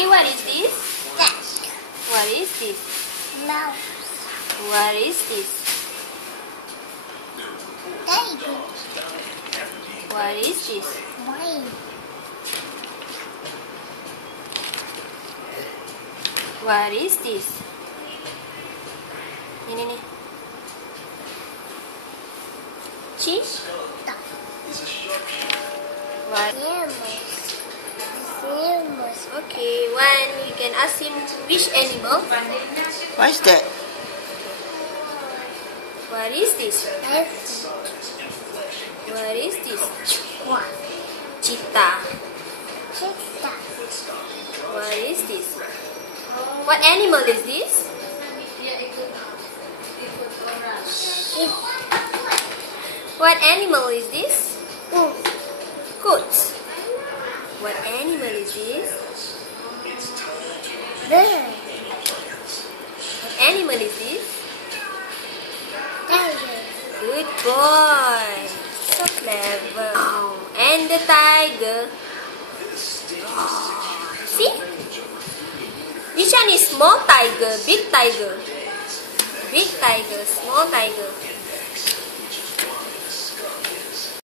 See, what is this? Duck. What is this? Mouse. What is this? Tiger. What is this? Wine. What is this? Ini nih. Cheese? Duck. What? Animals. Okay, one you can ask him which animal. What is that? What is this? Elephant. What is this? What? Cheetah. Cheetah. What is this? What animal is this? Sheep. What animal is this? Goat. Goat. What animal is this? Bird. What animal is this? Tiger. Good boy. So clever. And the tiger. See? Which one is small tiger, big tiger? Big tiger, small tiger.